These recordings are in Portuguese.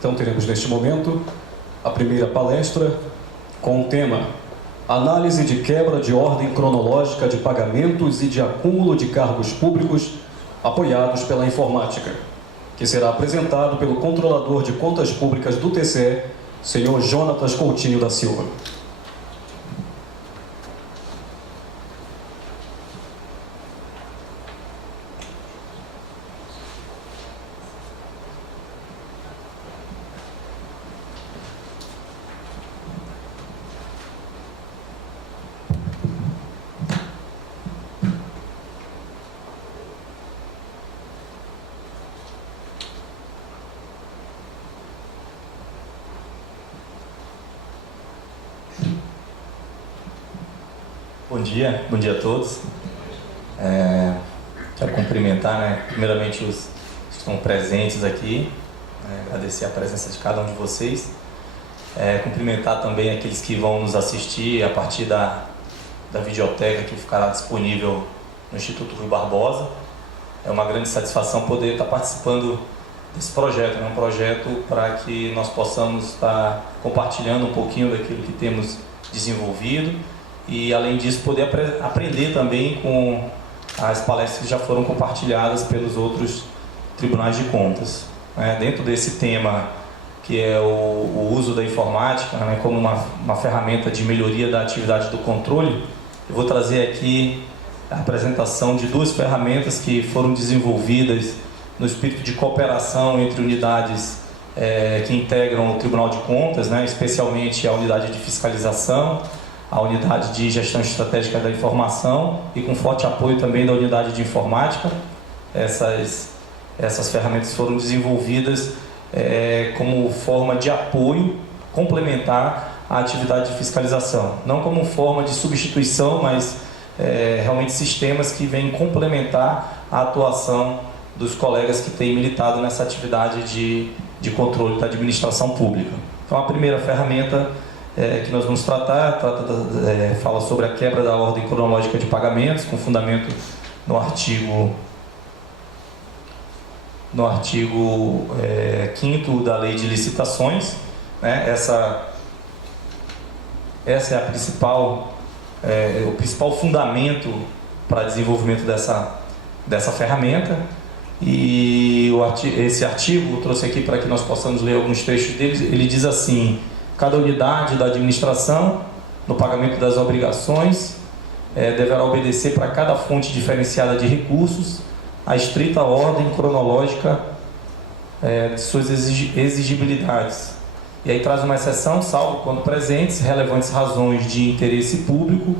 Então teremos neste momento a primeira palestra com o tema Análise de quebra de ordem cronológica de pagamentos e de acúmulo de cargos públicos apoiados pela informática, que será apresentado pelo Controlador de Contas Públicas do TCE, senhor Jonatas Coutinho da Silva. Bom dia a todos. Quero cumprimentar, primeiramente os que estão presentes aqui, agradecer a presença de cada um de vocês, cumprimentar também aqueles que vão nos assistir a partir da videoteca que ficará disponível no Instituto Rui Barbosa. É uma grande satisfação poder estar participando desse projeto, um projeto para que nós possamos estar compartilhando um pouquinho daquilo que temos desenvolvido e, além disso, poder aprender também com as palestras que já foram compartilhadas pelos outros tribunais de contas. Dentro desse tema, que é o uso da informática como uma ferramenta de melhoria da atividade do controle, eu vou trazer aqui a apresentação de duas ferramentas que foram desenvolvidas no espírito de cooperação entre unidades que integram o Tribunal de Contas, especialmente a unidade de fiscalização, a unidade de gestão estratégica da informação e com forte apoio também da unidade de informática. Essas ferramentas foram desenvolvidas como forma de apoio complementar à atividade de fiscalização, não como forma de substituição, mas realmente sistemas que vêm complementar a atuação dos colegas que têm militado nessa atividade de controle da administração pública. Então, a primeira ferramenta que nós vamos tratar fala sobre a quebra da ordem cronológica de pagamentos, com fundamento no artigo 5º da Lei de Licitações. Essa é o principal fundamento para desenvolvimento dessa ferramenta. E esse artigo, eu trouxe aqui para que nós possamos ler alguns trechos dele. Ele diz assim: cada unidade da administração, no pagamento das obrigações, deverá obedecer para cada fonte diferenciada de recursos a estrita ordem cronológica de suas exigibilidades. E aí traz uma exceção, salvo quando presentes relevantes razões de interesse público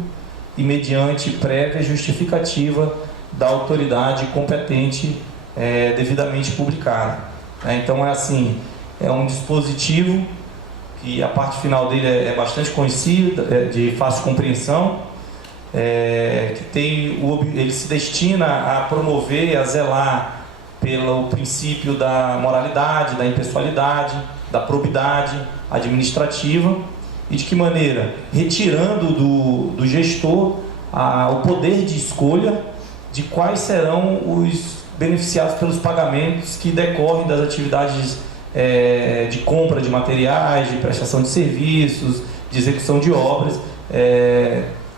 e mediante prévia justificativa da autoridade competente devidamente publicada. Então é um dispositivo que a parte final dele é bastante conhecida, de fácil compreensão, ele se destina a promover, a zelar pelo princípio da moralidade, da impessoalidade, da probidade administrativa. E de que maneira? Retirando do gestor o poder de escolha de quais serão os beneficiados pelos pagamentos que decorrem das atividades de compra de materiais, de prestação de serviços, de execução de obras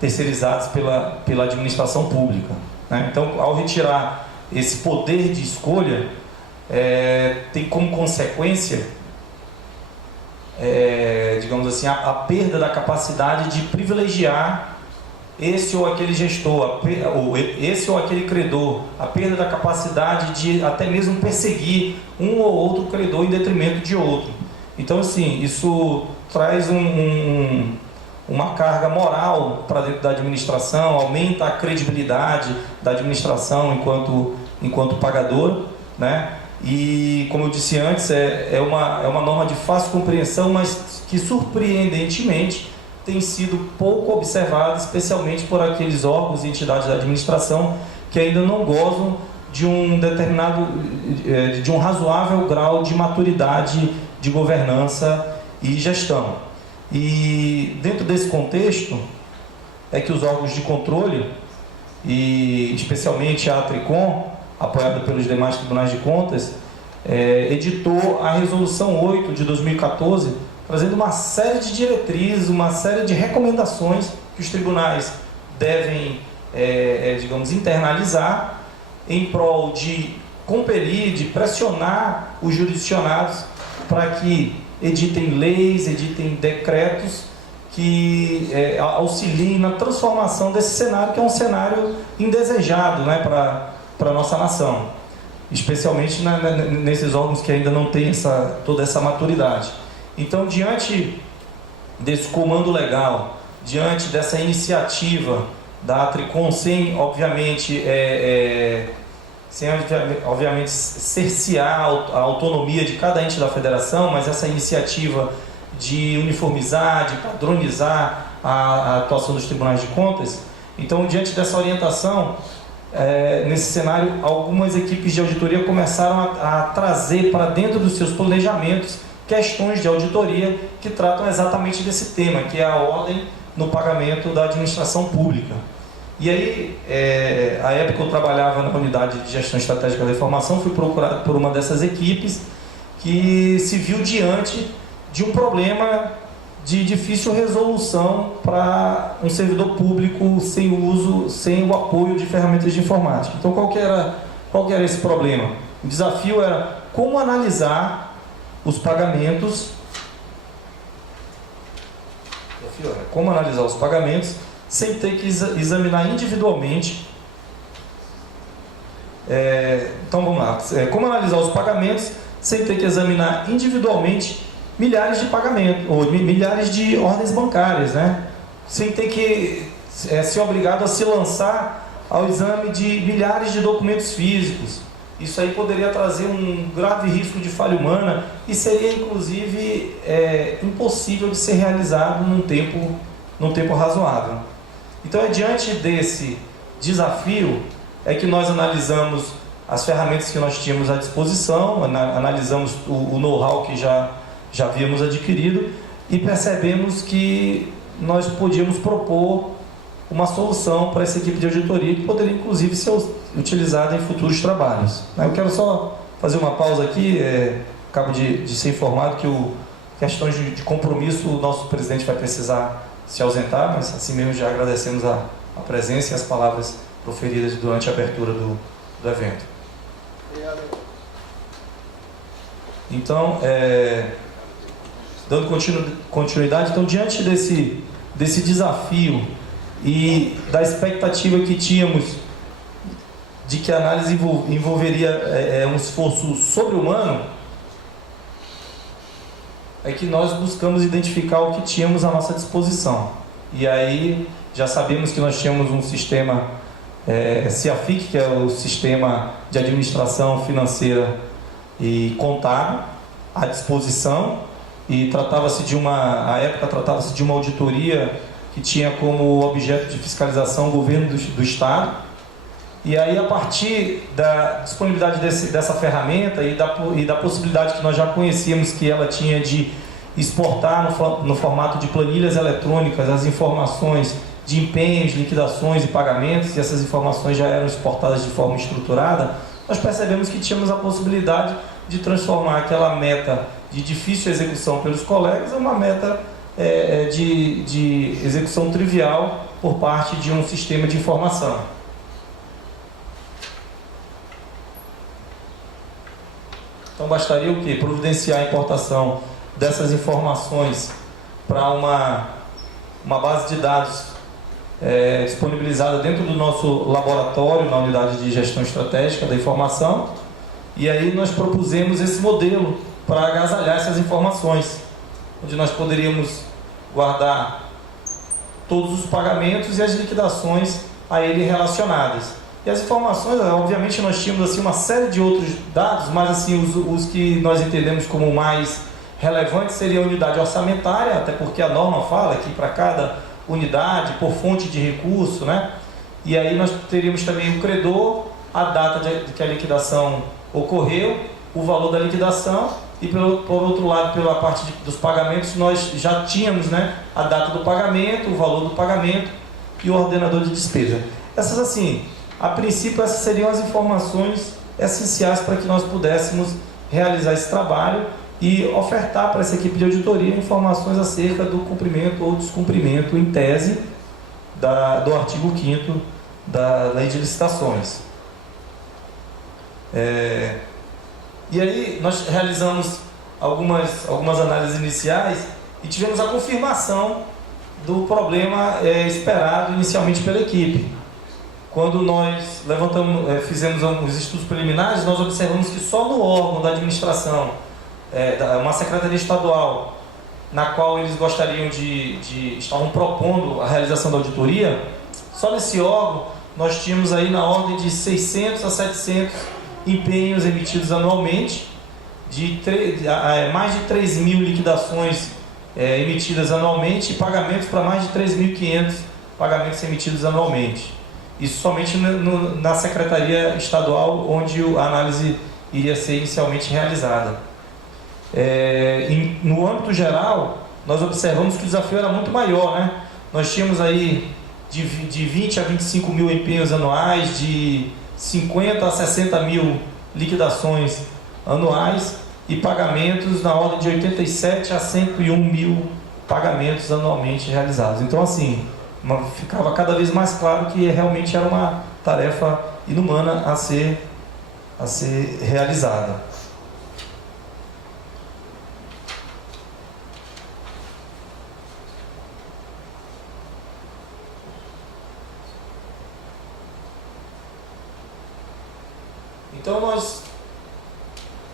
terceirizados pela administração pública. Então, ao retirar esse poder de escolha, tem como consequência, digamos assim, a perda da capacidade de privilegiar esse ou aquele gestor, esse ou aquele credor, a perda da capacidade de até mesmo perseguir um ou outro credor em detrimento de outro. Então, assim, isso traz uma carga moral para dentro da administração, aumenta a credibilidade da administração enquanto pagador, E, como eu disse antes, é uma norma de fácil compreensão, mas que, surpreendentemente, tem sido pouco observada, especialmente por aqueles órgãos e entidades da administração que ainda não gozam de um razoável grau de maturidade de governança e gestão. E dentro desse contexto é que os órgãos de controle, e especialmente a ATRICOM, apoiada pelos demais tribunais de contas, editou a Resolução 8 de 2014, trazendo uma série de diretrizes, uma série de recomendações que os tribunais devem, digamos, internalizar em prol de compelir, de pressionar os jurisdicionados para que editem leis, editem decretos que auxiliem na transformação desse cenário, que é um cenário indesejado, né, para a nossa nação, especialmente nesses órgãos que ainda não têm toda essa maturidade. Então, diante desse comando legal, diante dessa iniciativa da Atricom, sem obviamente cercear a autonomia de cada ente da federação, mas essa iniciativa de uniformizar, de padronizar a atuação dos tribunais de contas. Então, diante dessa orientação, nesse cenário, algumas equipes de auditoria começaram a trazer para dentro dos seus planejamentos questões de auditoria que tratam exatamente desse tema, que é a ordem no pagamento da administração pública. E aí, à época eu trabalhava na unidade de gestão estratégica da informação, fui procurado por uma dessas equipes que se viu diante de um problema de difícil resolução para um servidor público sem o apoio de ferramentas de informática. Então, qual que era esse problema? O desafio era como analisar os pagamentos, sem ter que examinar individualmente. Então vamos lá. Como analisar os pagamentos sem ter que examinar individualmente milhares de pagamentos, ou milhares de ordens bancárias, né? Sem ter que ser obrigado a se lançar ao exame de milhares de documentos físicos. Isso aí poderia trazer um grave risco de falha humana e seria, inclusive, impossível de ser realizado num tempo razoável. Então, diante desse desafio, é que nós analisamos as ferramentas que nós tínhamos à disposição, analisamos o know-how que já havíamos adquirido e percebemos que nós podíamos propor uma solução para essa equipe de auditoria que poderia, inclusive, ser utilizada em futuros trabalhos. Eu quero só fazer uma pausa aqui, acabo de ser informado que questões de compromisso o nosso presidente vai precisar se ausentar, mas assim mesmo já agradecemos a presença e as palavras proferidas durante a abertura do evento. Então, dando continuidade, então, diante desse desafio e da expectativa que tínhamos de que a análise envolveria um esforço sobre-humano, é que nós buscamos identificar o que tínhamos à nossa disposição. E aí já sabemos que nós tínhamos um sistema CIAFIC, que é o Sistema de Administração Financeira e Contábil, à disposição, e à época tratava-se de uma auditoria que tinha como objeto de fiscalização o governo do Estado. E aí, a partir da disponibilidade dessa ferramenta e da possibilidade que nós já conhecíamos que ela tinha de exportar no formato de planilhas eletrônicas as informações de empenhos, liquidações e pagamentos, e essas informações já eram exportadas de forma estruturada, nós percebemos que tínhamos a possibilidade de transformar aquela meta de difícil execução pelos colegas em uma meta de execução trivial por parte de um sistema de informação. Então bastaria o quê? Providenciar a importação dessas informações para uma base de dados disponibilizada dentro do nosso laboratório, na unidade de gestão estratégica da informação, e aí nós propusemos esse modelo para agasalhar essas informações, onde nós poderíamos guardar todos os pagamentos e as liquidações a ele relacionadas. E as informações, obviamente, nós tínhamos assim, uma série de outros dados, mas assim, os que nós entendemos como mais relevantes seria a unidade orçamentária, até porque a norma fala que para cada unidade, por fonte de recurso, né? E aí nós teríamos também o credor, a data de que a liquidação ocorreu, o valor da liquidação, e por outro lado, pela parte dos pagamentos, nós já tínhamos, né, a data do pagamento, o valor do pagamento e o ordenador de despesa. Essas, assim, a princípio, essas seriam as informações essenciais para que nós pudéssemos realizar esse trabalho e ofertar para essa equipe de auditoria informações acerca do cumprimento ou descumprimento, em tese, do artigo 5º da Lei de Licitações. E aí nós realizamos algumas análises iniciais e tivemos a confirmação do problema esperado inicialmente pela equipe. Quando nós fizemos alguns estudos preliminares, nós observamos que só no órgão da administração, uma secretaria estadual, na qual eles gostariam estavam propondo a realização da auditoria, só nesse órgão nós tínhamos aí na ordem de 600 a 700 empenhos emitidos anualmente, mais de 3.000 liquidações emitidas anualmente e pagamentos para mais de 3.500 pagamentos emitidos anualmente. Isso somente na secretaria estadual, onde a análise iria ser inicialmente realizada. No âmbito geral, nós observamos que o desafio era muito maior, né? Nós tínhamos aí de 20 a 25 mil empenhos anuais, de 50 a 60 mil liquidações anuais e pagamentos na ordem de 87 a 101 mil pagamentos anualmente realizados. Então, assim, ficava cada vez mais claro que realmente era uma tarefa inumana a ser realizada. Então nós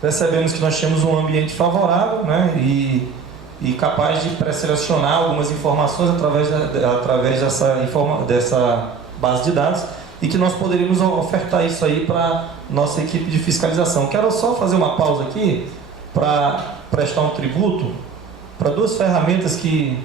percebemos que nós tínhamos um ambiente favorável, né, e capaz de pré-selecionar algumas informações através dessa base de dados, e que nós poderíamos ofertar isso aí para nossa equipe de fiscalização. Quero só fazer uma pausa aqui para prestar um tributo para duas ferramentas que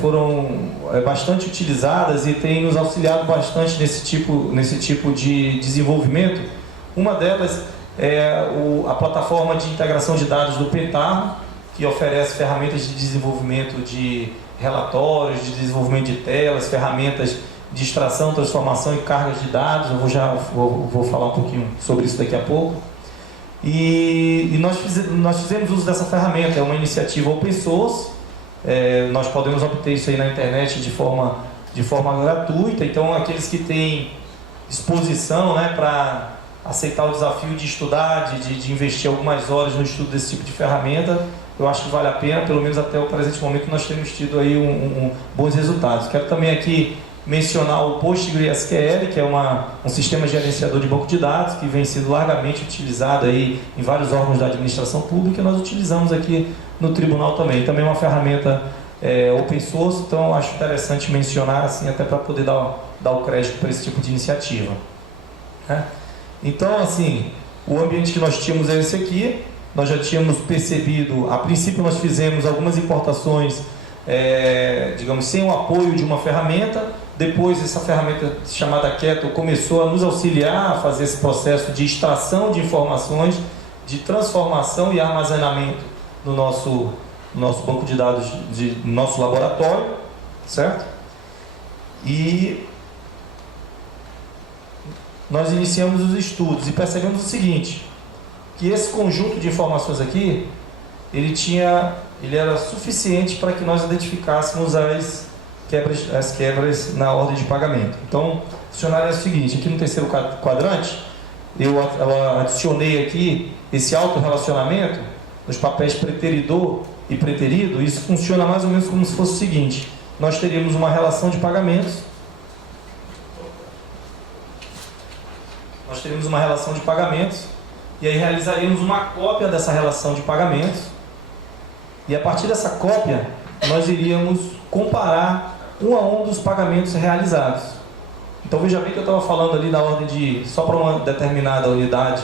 foram bastante utilizadas e têm nos auxiliado bastante nesse tipo de desenvolvimento. Uma delas é a plataforma de integração de dados do Pentaho, que oferece ferramentas de desenvolvimento de relatórios, de desenvolvimento de telas, ferramentas de extração, transformação e cargas de dados. Eu vou falar um pouquinho sobre isso daqui a pouco. E nós fizemos uso dessa ferramenta, é uma iniciativa open source, nós podemos obter isso aí na internet de forma gratuita. Então, aqueles que têm disposição, né, para aceitar o desafio de estudar, de investir algumas horas no estudo desse tipo de ferramenta, eu acho que vale a pena. Pelo menos até o presente momento nós temos tido aí bons resultados. Quero também aqui mencionar o PostgreSQL, que é um sistema gerenciador de banco de dados que vem sendo largamente utilizado aí em vários órgãos da administração pública, e nós utilizamos aqui no tribunal também. Também é uma ferramenta open source, então eu acho interessante mencionar, assim, até para poder dar o crédito para esse tipo de iniciativa, né? Então, assim, o ambiente que nós tínhamos é esse aqui. Nós já tínhamos percebido, a princípio nós fizemos algumas importações, digamos, sem o apoio de uma ferramenta. Depois essa ferramenta chamada Kettle começou a nos auxiliar a fazer esse processo de extração de informações, de transformação e armazenamento no nosso banco de dados, no nosso laboratório, certo? E nós iniciamos os estudos e percebemos o seguinte, que esse conjunto de informações aqui, ele era suficiente para que nós identificássemos as quebras na ordem de pagamento. Então, funcionaria o seguinte, aqui no terceiro quadrante, eu adicionei aqui esse autorrelacionamento nos papéis preteridor e preterido. Isso funciona mais ou menos como se fosse o seguinte: nós teríamos uma relação de pagamentos, e aí realizaríamos uma cópia dessa relação de pagamentos, e a partir dessa cópia nós iríamos comparar um a um dos pagamentos realizados. Então veja bem que eu estava falando ali da ordem de, só para uma determinada unidade,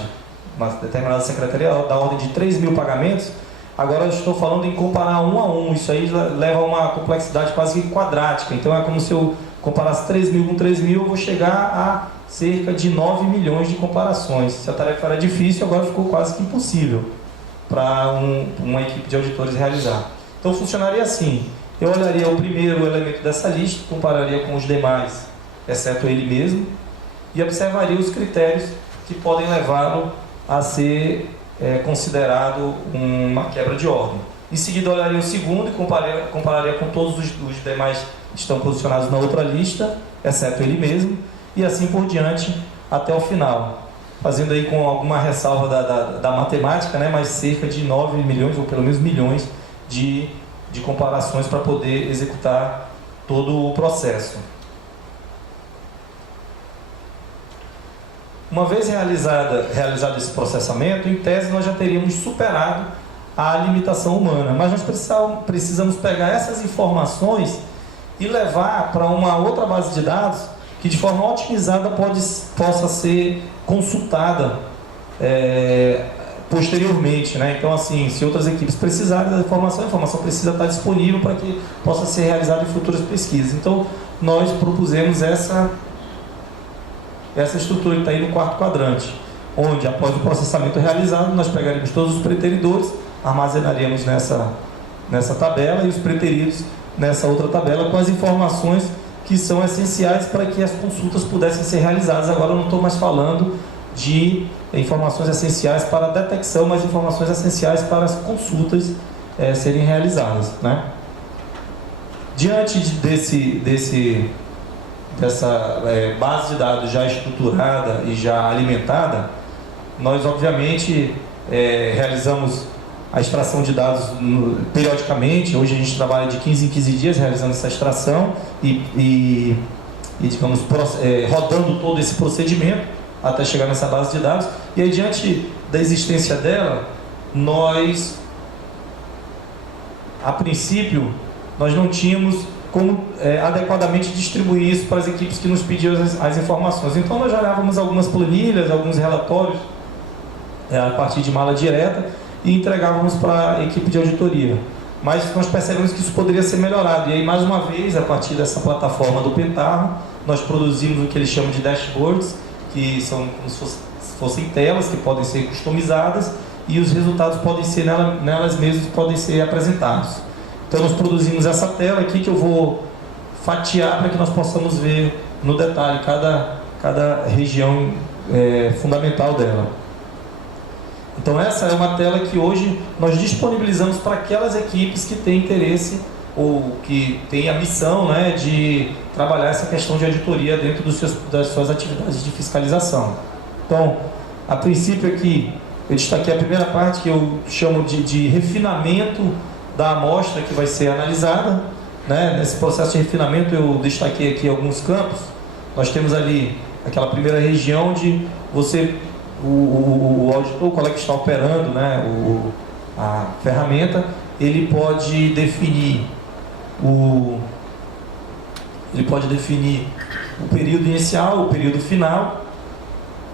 uma determinada secretaria, da ordem de 3.000 pagamentos. Agora eu estou falando em comparar um a um. Isso aí leva a uma complexidade quase que quadrática. Então é como se eu comparasse 3.000 com 3.000, eu vou chegar a cerca de 9 milhões de comparações. Se a tarefa era difícil, agora ficou quase que impossível para uma equipe de auditores realizar. Então funcionaria assim: eu olharia o primeiro elemento dessa lista, compararia com os demais, exceto ele mesmo, e observaria os critérios que podem levá-lo a ser considerado uma quebra de ordem. Em seguida, olharia o segundo e compararia com todos os demais que estão posicionados na outra lista, exceto ele mesmo, e assim por diante até o final. Fazendo aí com alguma ressalva da matemática, né, mas cerca de 9 milhões, ou pelo menos milhões, de comparações para poder executar todo o processo. Uma vez realizado esse processamento, em tese nós já teríamos superado a limitação humana, mas nós precisamos pegar essas informações e levar para uma outra base de dados que de forma otimizada possa ser consultada posteriormente, né? Então, assim, se outras equipes precisarem da informação, a informação precisa estar disponível para que possa ser realizada em futuras pesquisas. Então, nós propusemos essa estrutura que está aí no quarto quadrante, onde após o processamento realizado, nós pegaríamos todos os preteridores, armazenaríamos nessa tabela e os preteridos nessa outra tabela com as informações que são essenciais para que as consultas pudessem ser realizadas. Agora eu não estou mais falando de informações essenciais para a detecção, mas informações essenciais para as consultas serem realizadas, né? Diante dessa base de dados já estruturada e já alimentada, nós obviamente realizamos a extração de dados periodicamente. Hoje a gente trabalha de 15 em 15 dias realizando essa extração e digamos, rodando todo esse procedimento até chegar nessa base de dados. E aí, diante da existência dela, nós, a princípio, nós não tínhamos como adequadamente distribuir isso para as equipes que nos pediam as informações. Então nós gerávamos algumas planilhas, alguns relatórios a partir de mala direta e entregávamos para a equipe de auditoria. Mas nós percebemos que isso poderia ser melhorado. E aí, mais uma vez, a partir dessa plataforma do Pentaho, nós produzimos o que eles chamam de dashboards, que são como se fossem telas que podem ser customizadas e os resultados podem ser nelas mesmas, podem ser apresentados. Então nós produzimos essa tela aqui que eu vou fatiar para que nós possamos ver no detalhe cada região fundamental dela. Então essa é uma tela que hoje nós disponibilizamos para aquelas equipes que têm interesse ou que têm a missão, né, de trabalhar essa questão de auditoria dentro das suas atividades de fiscalização. Então, a princípio aqui, eu destaquei a primeira parte que eu chamo de refinamento da amostra que vai ser analisada, né? Nesse processo de refinamento eu destaquei aqui alguns campos. Nós temos ali aquela primeira região onde o auditor, o colega que está operando, né, a ferramenta, ele pode definir o período inicial, o período final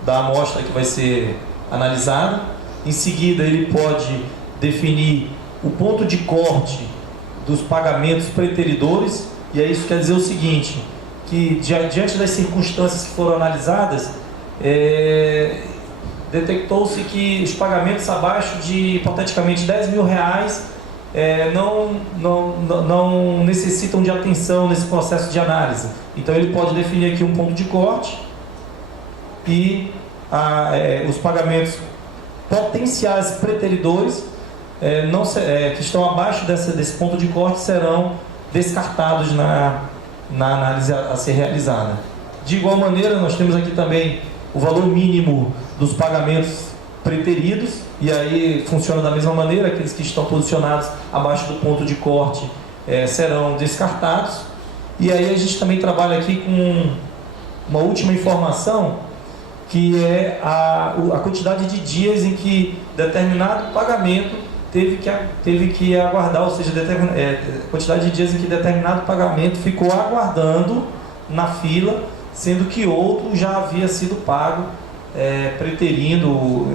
da amostra que vai ser analisada. Em seguida, ele pode definir o ponto de corte dos pagamentos preteridores, e aí isso quer dizer o seguinte, que diante das circunstâncias que foram analisadas, detectou-se que os pagamentos abaixo de, hipoteticamente, R$10 mil não necessitam de atenção nesse processo de análise. Então ele pode definir aqui um ponto de corte e os pagamentos potenciais preteridores que estão abaixo desse ponto de corte serão descartados na análise a ser realizada. De igual maneira, nós temos aqui também o valor mínimo dos pagamentos preteridos, e aí funciona da mesma maneira. Aqueles que estão posicionados abaixo do ponto de corte serão descartados. E aí a gente também trabalha aqui com uma última informação, que é a quantidade de dias em que determinado pagamento teve que aguardar, ou seja, a quantidade de dias em que determinado pagamento ficou aguardando na fila, sendo que outro já havia sido pago preterindo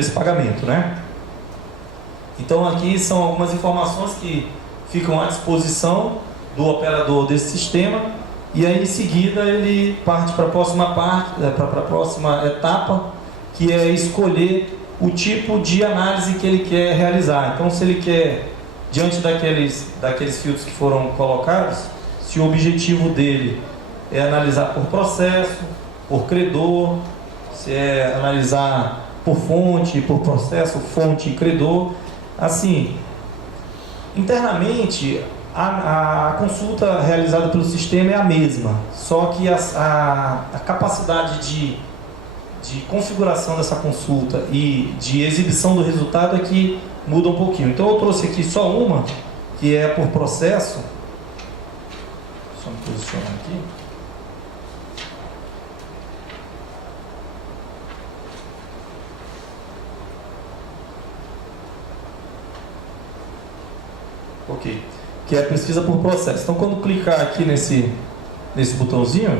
esse pagamento, né? Então aqui são algumas informações que ficam à disposição do operador desse sistema, e aí em seguida ele parte para a próxima etapa, que é escolher o tipo de análise que ele quer realizar. Então, se ele quer, diante daqueles filtros que foram colocados, se o objetivo dele é analisar por processo, por credor, se é analisar por fonte, por processo, fonte e credor. Assim, internamente, a consulta realizada pelo sistema é a mesma, só que a capacidade de configuração dessa consulta e de exibição do resultado é que muda um pouquinho. Então eu trouxe aqui só uma, que é por processo. Deixa eu me posicionar aqui. Ok. Que é a pesquisa por processo. Então quando clicar aqui nesse botãozinho,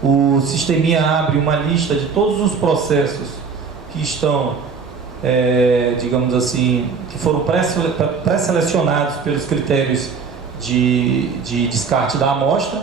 o sisteminha abre uma lista de todos os processos que estão, digamos assim, que foram pré-selecionados pelos critérios de descarte da amostra,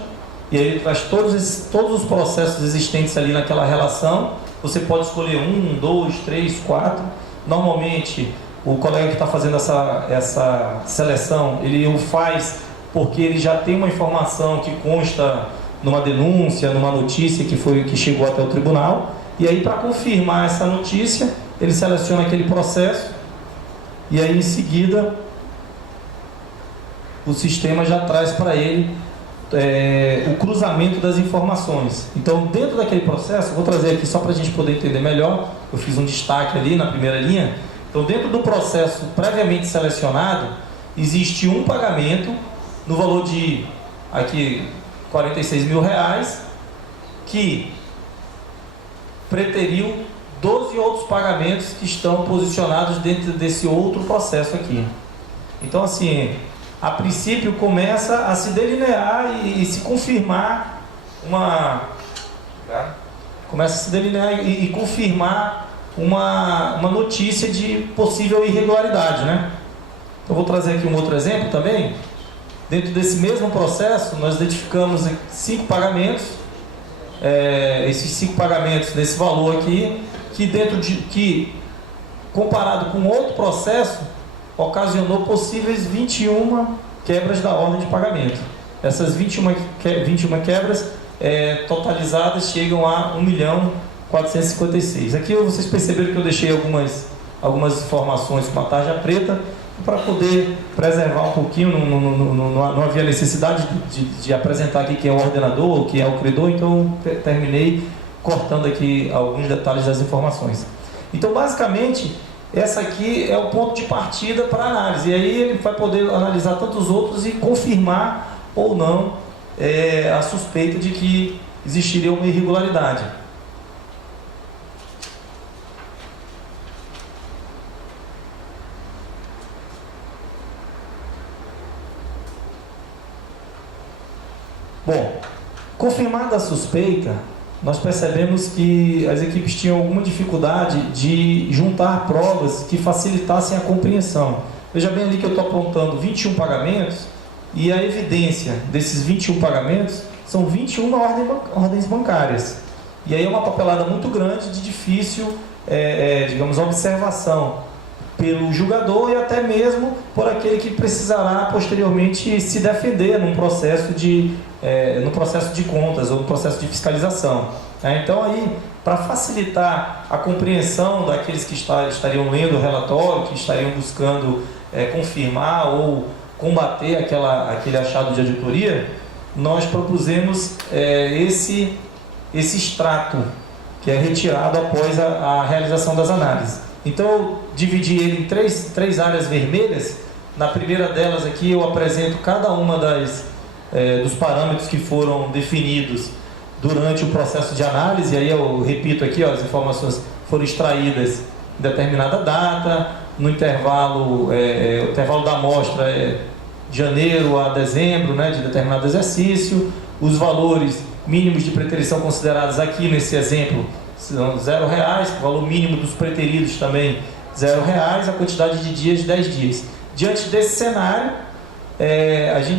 e aí ele traz todos os processos existentes ali naquela relação. Você pode escolher 1, 2, 3, 4. Normalmente, o colega que está fazendo essa seleção, ele o faz porque ele já tem uma informação que consta numa denúncia, numa notícia que chegou até o tribunal, e aí para confirmar essa notícia, ele seleciona aquele processo, e aí em seguida o sistema já traz para ele o cruzamento das informações. Então dentro daquele processo, vou trazer aqui só para a gente poder entender melhor, eu fiz um destaque ali na primeira linha. Então dentro do processo previamente selecionado, existe um pagamento no valor de aqui R$46 mil, que preteriu 12 outros pagamentos que estão posicionados dentro desse outro processo aqui. Então assim, a princípio começa a se delinear e se confirmar e confirmar uma notícia de possível irregularidade, né? Então vou trazer aqui um outro exemplo também. Dentro desse mesmo processo, nós identificamos 5 pagamentos, esses 5 pagamentos nesse valor aqui, que comparado com outro processo, ocasionou possíveis 21 quebras da ordem de pagamento. Essas 21 quebras totalizadas chegam a 1.456.000. Aqui vocês perceberam que eu deixei algumas informações com uma tarja preta, para poder preservar um pouquinho. Não havia necessidade de apresentar aqui quem é o ordenador, quem é o credor, então terminei cortando aqui alguns detalhes das informações. Então basicamente essa aqui é o ponto de partida para a análise, e aí ele vai poder analisar tantos outros e confirmar ou não a suspeita de que existiria uma irregularidade. Bom, confirmada a suspeita, nós percebemos que as equipes tinham alguma dificuldade de juntar provas que facilitassem a compreensão. Veja bem ali que eu estou apontando 21 pagamentos, e a evidência desses 21 pagamentos são 21 ordens bancárias. E aí é uma papelada muito grande, de difícil, digamos, observação pelo julgador e até mesmo por aquele que precisará posteriormente se defender num processo de contas ou no processo de fiscalização. Então aí, para facilitar a compreensão daqueles que estariam lendo o relatório, que estariam buscando confirmar ou combater aquele achado de auditoria, nós propusemos esse extrato que é retirado após a realização das análises. Então eu dividi ele em três áreas vermelhas. Na primeira delas aqui eu apresento cada uma dos parâmetros que foram definidos durante o processo de análise. E aí eu repito aqui, as informações foram extraídas em determinada data, no intervalo, o intervalo da amostra é de janeiro a dezembro, né, de determinado exercício. Os valores mínimos de preterição considerados aqui nesse exemplo são R$0, o valor mínimo dos preteridos também R$0, a quantidade de dias, 10 dias. Diante desse cenário,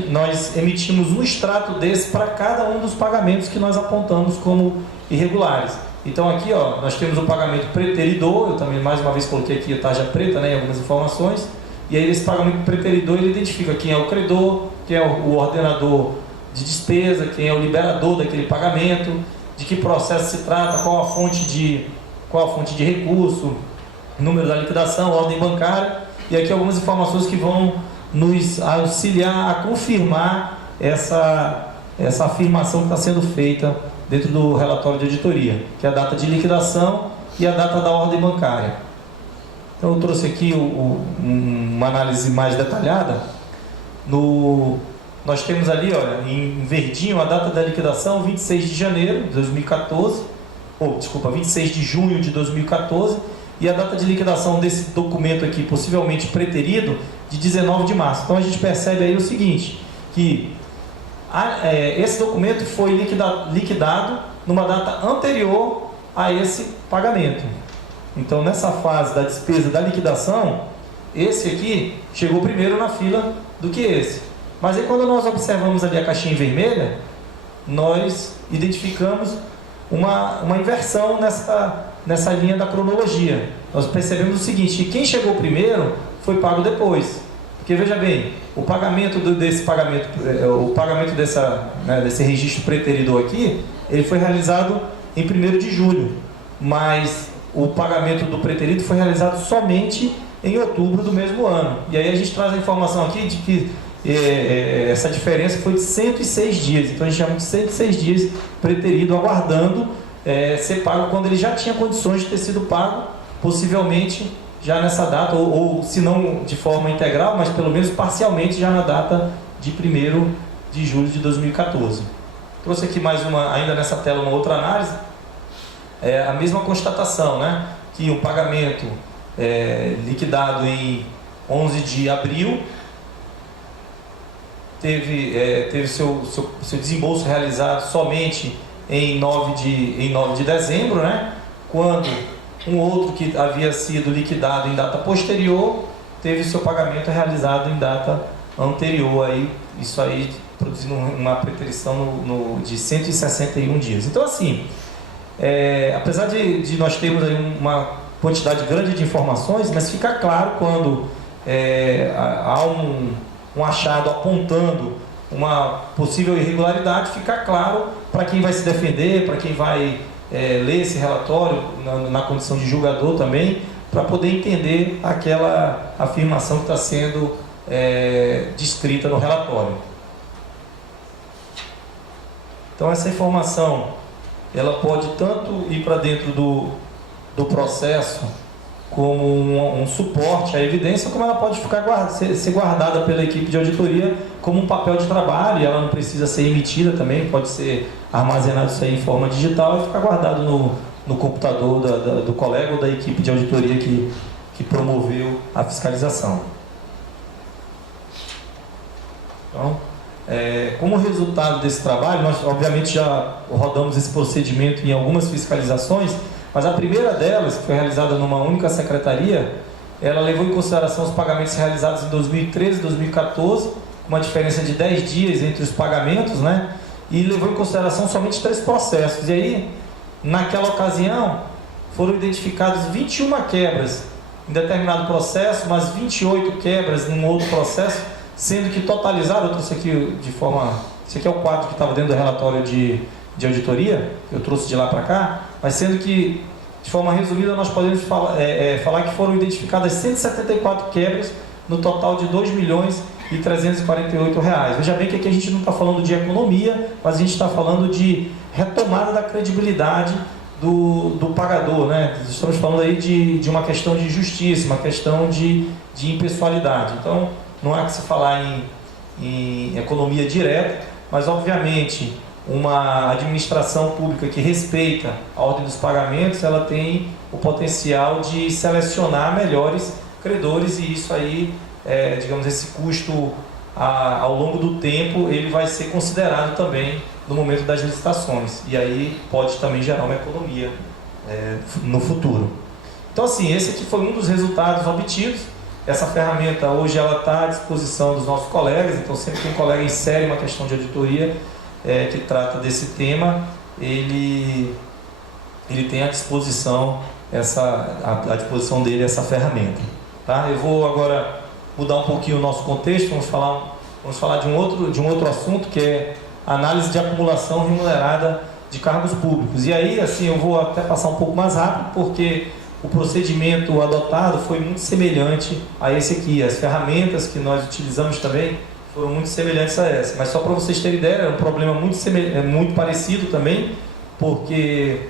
nós emitimos um extrato desse para cada um dos pagamentos que nós apontamos como irregulares. Então aqui nós temos o pagamento preteridor, eu também mais uma vez coloquei aqui a tarja preta, né, em algumas informações, e aí esse pagamento preteridor ele identifica quem é o credor, quem é o ordenador de despesa, quem é o liberador daquele pagamento, de que processo se trata, qual qual a fonte de recurso, número da liquidação, ordem bancária, e aqui algumas informações que vão nos auxiliar a confirmar essa afirmação que está sendo feita dentro do relatório de auditoria, que é a data de liquidação e a data da ordem bancária. Então eu trouxe aqui uma análise mais detalhada. Nós temos ali, olha, em verdinho, a data da liquidação, 26 de janeiro de 2014, 26 de junho de 2014, e a data de liquidação desse documento aqui, possivelmente preterido, de 19 de março. Então a gente percebe aí o seguinte, que esse documento foi liquidado numa data anterior a esse pagamento. Então nessa fase da despesa da liquidação, esse aqui chegou primeiro na fila do que esse. Mas aí quando nós observamos ali a caixinha vermelha, nós identificamos uma inversão nessa linha da cronologia. Nós percebemos o seguinte, que quem chegou primeiro foi pago depois. Porque veja bem, o pagamento desse registro preterido aqui, ele foi realizado em 1º de julho, mas o pagamento do preterido foi realizado somente em outubro do mesmo ano. E aí a gente traz a informação aqui de que essa diferença foi de 106 dias. Então a gente chama de 106 dias preterido, aguardando ser pago quando ele já tinha condições de ter sido pago, possivelmente já nessa data, ou se não de forma integral, mas pelo menos parcialmente já na data de 1º de julho de 2014. Trouxe aqui mais ainda nessa tela, uma outra análise, a mesma constatação, né? Que o pagamento liquidado em 11 de abril teve seu desembolso realizado somente em 9 de dezembro, né? Quando um outro que havia sido liquidado em data posterior teve seu pagamento realizado em data anterior, isso aí produzindo uma preterição de 161 dias. Então assim, apesar de nós termos aí uma quantidade grande de informações, mas fica claro quando há um achado apontando uma possível irregularidade, fica claro para quem vai se defender, para quem vai ler esse relatório na condição de julgador também, para poder entender aquela afirmação que está sendo descrita no relatório. Então essa informação ela pode tanto ir para dentro do processo como um suporte à evidência, como ela pode ser guardada pela equipe de auditoria como um papel de trabalho, e ela não precisa ser emitida também, pode ser armazenado isso aí em forma digital e ficar guardado no computador do colega ou da equipe de auditoria que promoveu a fiscalização. Então, como resultado desse trabalho, nós obviamente já rodamos esse procedimento em algumas fiscalizações, mas a primeira delas, que foi realizada numa única secretaria, ela levou em consideração os pagamentos realizados em 2013 e 2014, uma diferença de 10 dias entre os pagamentos, né? E levou em consideração somente 3 processos. E aí, naquela ocasião, foram identificadas 21 quebras em determinado processo, mas 28 quebras em um outro processo, sendo que totalizado, eu trouxe aqui esse aqui é o quadro que estava dentro do relatório de auditoria, que eu trouxe de lá para cá, mas sendo que, de forma resumida, nós podemos falar que foram identificadas 174 quebras, no total de R$ 2.348.000. Veja bem que aqui a gente não está falando de economia, mas a gente está falando de retomada da credibilidade do pagador, né? Estamos falando aí de uma questão de justiça, uma questão de impessoalidade. Então, não há que se falar em economia direta, mas obviamente uma administração pública que respeita a ordem dos pagamentos, ela tem o potencial de selecionar melhores credores, e isso aí, digamos, esse custo ao longo do tempo, ele vai ser considerado também no momento das licitações, e aí pode também gerar uma economia no futuro. Então assim, esse aqui foi um dos resultados obtidos. Essa ferramenta hoje ela está à disposição dos nossos colegas, então sempre que um colega insere uma questão de auditoria que trata desse tema, ele tem à disposição à disposição dele essa ferramenta. Tá? Eu vou agora mudar um pouquinho o nosso contexto, vamos falar de um outro assunto, que é a análise de acumulação remunerada de cargos públicos. E aí, assim, eu vou até passar um pouco mais rápido, porque o procedimento adotado foi muito semelhante a esse aqui. As ferramentas que nós utilizamos também foram muito semelhantes a essa. Mas só para vocês terem ideia, é um problema muito parecido também, porque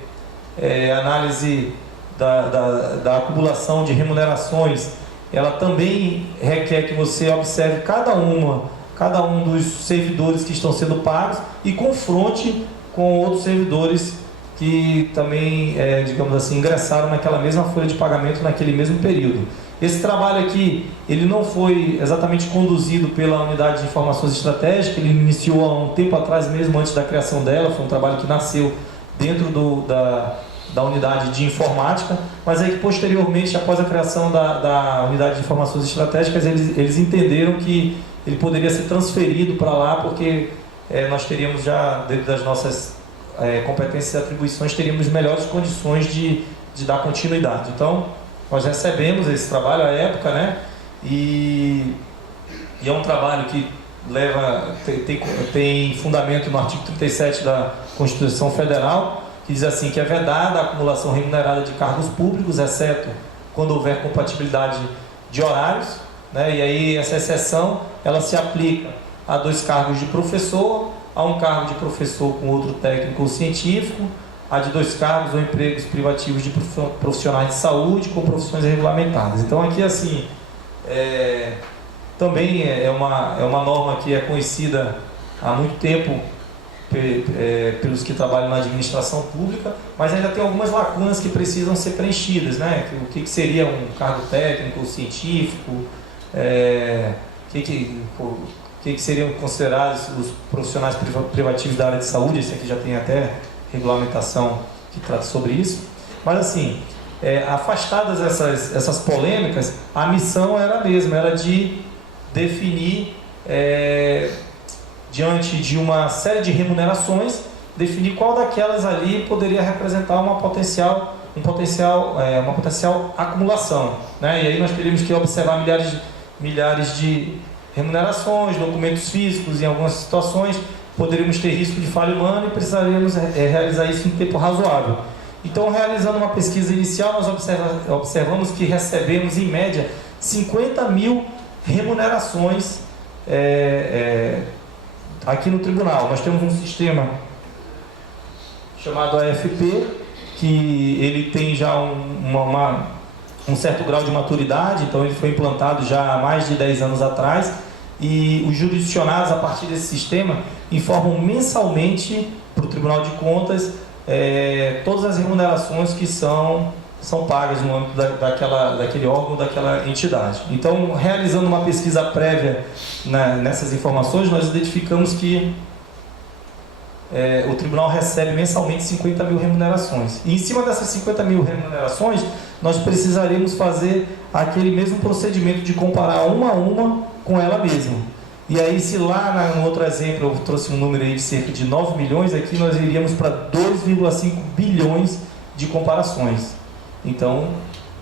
a análise da acumulação de remunerações, ela também requer que você observe cada um dos servidores que estão sendo pagos e confronte com outros servidores que também, digamos assim, ingressaram naquela mesma folha de pagamento naquele mesmo período. Esse trabalho aqui, ele não foi exatamente conduzido pela Unidade de Informações Estratégicas, ele iniciou há um tempo atrás mesmo, antes da criação dela, foi um trabalho que nasceu dentro da Unidade de Informática, mas aí que posteriormente, após a criação da Unidade de Informações Estratégicas, eles entenderam que ele poderia ser transferido para lá, porque nós teríamos já, dentro das nossas competências e atribuições, teríamos melhores condições de dar continuidade. Então, nós recebemos esse trabalho à época, né? E é um trabalho que tem fundamento no artigo 37 da Constituição Federal, que diz assim, que é vedada a acumulação remunerada de cargos públicos, exceto quando houver compatibilidade de horários, né? E aí essa exceção, ela se aplica a 2 cargos de professor, a um cargo de professor com outro técnico ou científico, a de 2 cargos ou empregos privativos de profissionais de saúde com profissões regulamentadas. Então aqui, assim, também é uma norma que é conhecida há muito tempo pelos que trabalham na administração pública, mas ainda tem algumas lacunas que precisam ser preenchidas, né? O que seria um cargo técnico ou científico, o que seriam considerados os profissionais privativos da área de saúde. Esse aqui já tem até regulamentação que trata sobre isso. Mas assim, afastadas essas polêmicas, a missão era a mesma, era de definir, diante de uma série de remunerações, definir qual daquelas ali poderia representar uma potencial acumulação, né? E aí nós teríamos que observar milhares de remunerações, documentos físicos, em algumas situações poderíamos ter risco de falha humana e precisaríamos realizar isso em tempo razoável. Então, realizando uma pesquisa inicial, nós observamos que recebemos, em média, 50 mil remunerações aqui no tribunal. Nós temos um sistema chamado AFP, que ele tem já um certo grau de maturidade, então ele foi implantado já há mais de 10 anos atrás, e os jurisdicionados, a partir desse sistema, informam mensalmente para o Tribunal de Contas todas as remunerações que são pagas no âmbito daquele órgão, daquela entidade. Então, realizando uma pesquisa prévia nessas informações, nós identificamos que o Tribunal recebe mensalmente 50 mil remunerações. E em cima dessas 50 mil remunerações, nós precisaremos fazer aquele mesmo procedimento de comparar uma a uma com ela mesma. E aí, se lá no outro exemplo eu trouxe um número aí de cerca de 9 milhões, aqui nós iríamos para 2,5 bilhões de comparações. Então,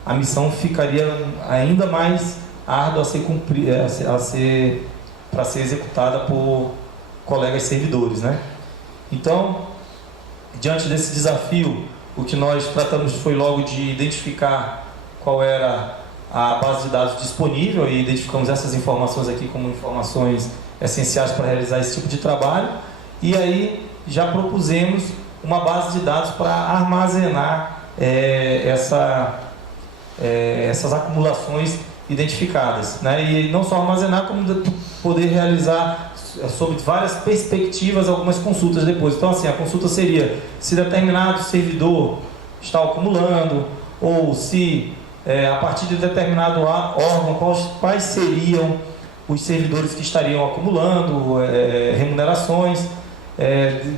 a missão ficaria ainda mais árdua para ser executada por colegas servidores, né? Então, diante desse desafio, o que nós tratamos foi logo de identificar qual era a base de dados disponível, e identificamos essas informações aqui como informações essenciais para realizar esse tipo de trabalho, e aí já propusemos uma base de dados para armazenar essas acumulações identificadas, né? E não só armazenar, como poder realizar sob várias perspectivas algumas consultas depois. Então, assim, a consulta seria se determinado servidor está acumulando, ou se a partir de determinado órgão, quais seriam os servidores que estariam acumulando remunerações,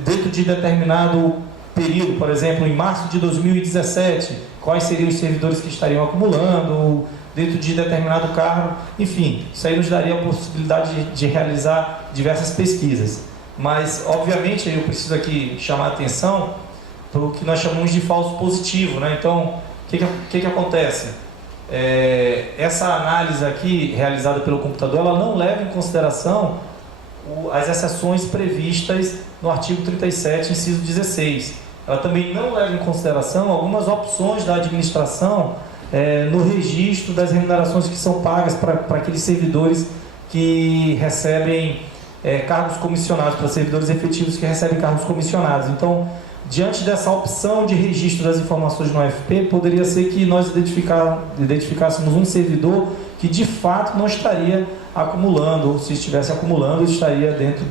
dentro de determinado período, por exemplo, em março de 2017, quais seriam os servidores que estariam acumulando, dentro de determinado cargo, enfim, isso aí nos daria a possibilidade de realizar diversas pesquisas. Mas, obviamente, eu preciso aqui chamar a atenção para o que nós chamamos de falso positivo, né? Então, o que acontece? Essa análise aqui, realizada pelo computador, ela não leva em consideração as exceções previstas no artigo 37, inciso 16. Ela também não leva em consideração algumas opções da administração no registro das remunerações que são pagas para aqueles servidores que recebem cargos comissionados, para servidores efetivos que recebem cargos comissionados. Então, diante dessa opção de registro das informações no AFP, poderia ser que nós identificássemos um servidor que de fato não estaria acumulando, ou se estivesse acumulando, estaria dentro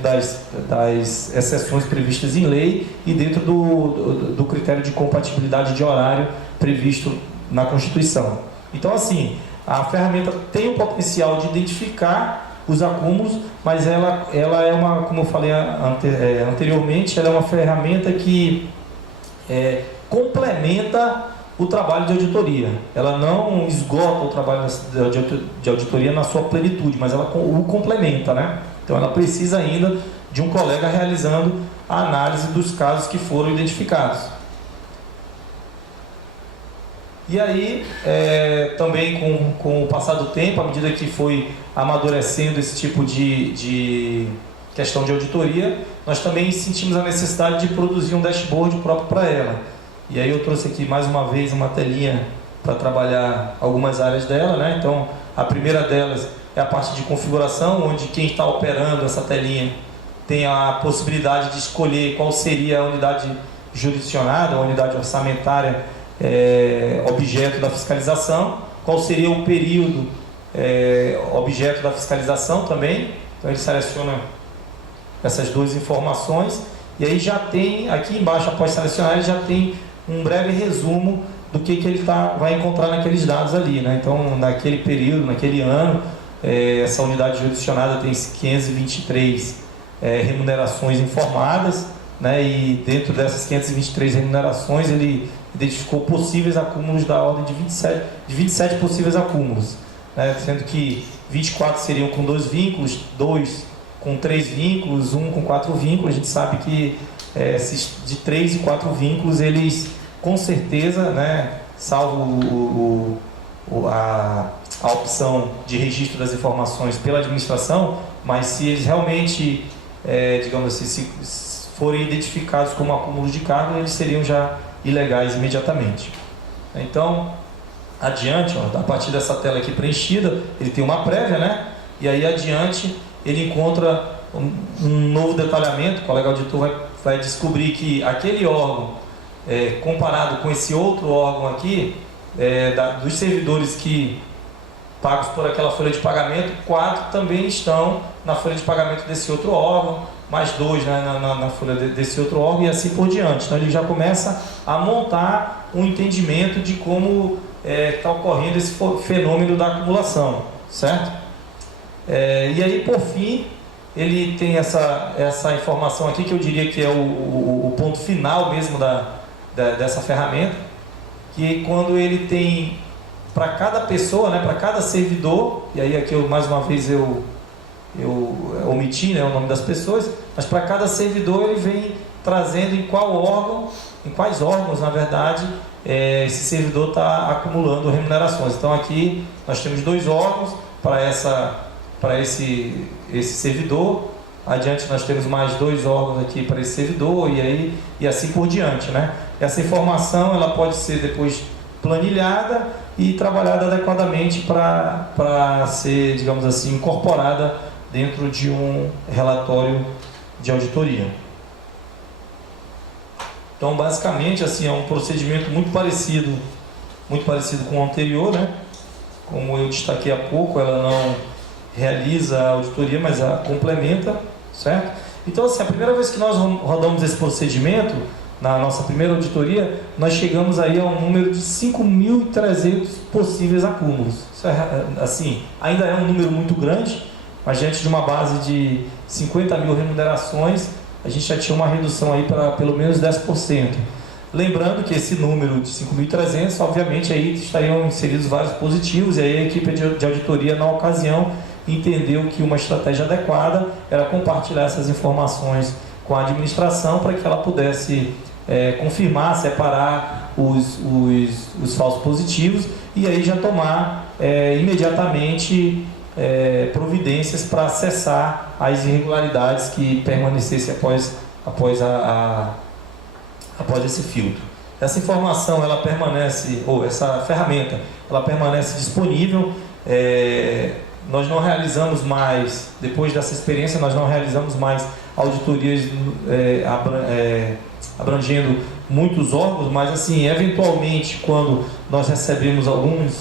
das exceções previstas em lei e dentro do critério de compatibilidade de horário previsto na Constituição. Então, assim, a ferramenta tem o potencial de identificar os acúmulos, mas ela é uma, como eu falei anteriormente, ela é uma ferramenta que complementa o trabalho de auditoria. Ela não esgota o trabalho de auditoria na sua plenitude, mas ela o complementa, né? Então ela precisa ainda de um colega realizando a análise dos casos que foram identificados. E aí, também com o passar do tempo, à medida que foi amadurecendo esse tipo de questão de auditoria, nós também sentimos a necessidade de produzir um dashboard próprio para ela. E aí eu trouxe aqui mais uma vez uma telinha para trabalhar algumas áreas dela, né? Então, a primeira delas é a parte de configuração, onde quem está operando essa telinha tem a possibilidade de escolher qual seria a unidade jurisdicionada, a unidade orçamentária, objeto da fiscalização, qual seria o período objeto da fiscalização também. Então ele seleciona essas duas informações e aí já tem aqui embaixo, após selecionar, ele já tem um breve resumo do que ele vai encontrar naqueles dados ali, né? Então naquele período, naquele ano, essa unidade jurisdicionada tem 523 remunerações informadas, né? E dentro dessas 523 remunerações ele identificou possíveis acúmulos da ordem de 27 possíveis acúmulos, né? Sendo que 24 seriam com 2 vínculos, 2 com 3 vínculos, 1 com 4 vínculos. A gente sabe que esses de 3 e 4 vínculos, eles com certeza, né, salvo a opção de registro das informações pela administração, mas se eles realmente, digamos assim, se forem identificados como acúmulos de cargo, eles seriam já ilegais imediatamente. Então, adiante, ó, a partir dessa tela aqui preenchida, ele tem uma prévia, né? E aí adiante ele encontra um novo detalhamento. O colega auditor vai descobrir que aquele órgão, comparado com esse outro órgão aqui, dos servidores que pagos por aquela folha de pagamento, 4 também estão na folha de pagamento desse outro órgão, mais 2, né, na folha desse outro órgão e assim por diante. Então ele já começa a montar um entendimento de como está ocorrendo esse fenômeno da acumulação, certo? E aí, por fim, ele tem essa informação aqui, que eu diria que é o ponto final mesmo dessa ferramenta, que quando ele tem para cada pessoa, né, para cada servidor, e aí aqui mais uma vez eu omiti, né, o nome das pessoas, mas para cada servidor ele vem trazendo em quais órgãos, na verdade, esse servidor está acumulando remunerações. Então aqui nós temos 2 órgãos para esse servidor, adiante nós temos mais 2 órgãos aqui para esse servidor e assim por diante, né? Essa informação ela pode ser depois planilhada e trabalhada adequadamente para ser, digamos assim, incorporada dentro de um relatório de auditoria. Então, basicamente, assim, é um procedimento muito parecido com o anterior, né? Como eu destaquei há pouco, ela não realiza a auditoria, mas a complementa, certo? Então, assim, a primeira vez que nós rodamos esse procedimento, na nossa primeira auditoria, nós chegamos aí a um número de 5.300 possíveis acúmulos. Isso assim, ainda é um número muito grande, mas diante de uma base de 50 mil remunerações, a gente já tinha uma redução aí para pelo menos 10%. Lembrando que esse número de 5.300, obviamente, aí estariam inseridos vários positivos, e aí a equipe de auditoria, na ocasião, entendeu que uma estratégia adequada era compartilhar essas informações com a administração para que ela pudesse confirmar, separar os falsos positivos e aí já tomar imediatamente providências para acessar as irregularidades que permanecessem após esse filtro. Essa informação, ela permanece, ou essa ferramenta, ela permanece disponível. Nós não realizamos mais, depois dessa experiência, nós não realizamos mais auditorias abrangendo muitos órgãos, mas assim, eventualmente quando nós recebemos alguma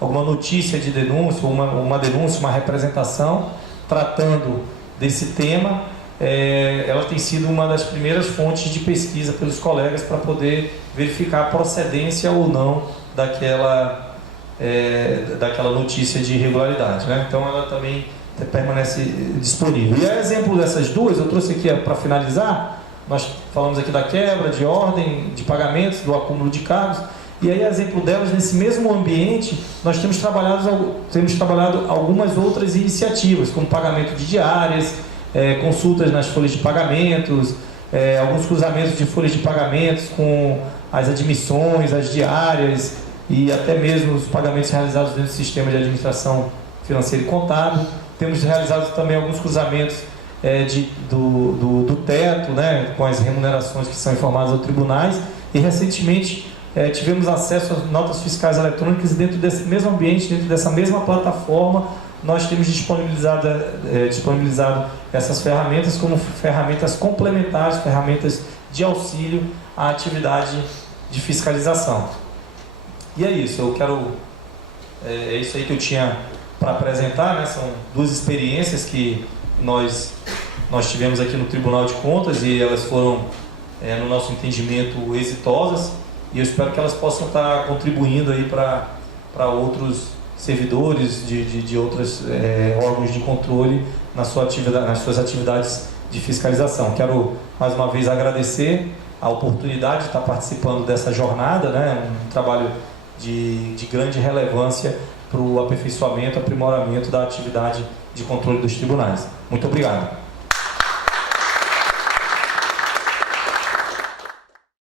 notícia de denúncia, uma denúncia, uma representação tratando desse tema, ela tem sido uma das primeiras fontes de pesquisa pelos colegas para poder verificar a procedência ou não daquela notícia de irregularidade, né? Então ela também permanece disponível. E a exemplo dessas duas, eu trouxe aqui para finalizar, nós falamos aqui da quebra de ordem de pagamentos, do acúmulo de cargos, e aí, a exemplo delas, nesse mesmo ambiente, nós temos trabalhado algumas outras iniciativas, como pagamento de diárias, consultas nas folhas de pagamentos, alguns cruzamentos de folhas de pagamentos com as admissões, as diárias e até mesmo os pagamentos realizados dentro do sistema de administração financeira e contábil. Temos realizado também alguns cruzamentos do teto, né, com as remunerações que são informadas aos tribunais, e recentemente tivemos acesso às notas fiscais eletrônicas, e dentro desse mesmo ambiente, dentro dessa mesma plataforma, nós temos disponibilizado essas ferramentas como ferramentas complementares, ferramentas de auxílio à atividade de fiscalização. E é isso, é isso aí que eu tinha para apresentar, né? São duas experiências que nós tivemos aqui no Tribunal de Contas, e elas foram, no nosso entendimento, exitosas, e eu espero que elas possam estar contribuindo aí para outros servidores de outros órgãos de controle nas suas atividades de fiscalização. Quero mais uma vez agradecer a oportunidade de estar participando dessa jornada, né? Um trabalho de grande relevância para o aperfeiçoamento, aprimoramento da atividade de controle dos tribunais. Muito obrigado.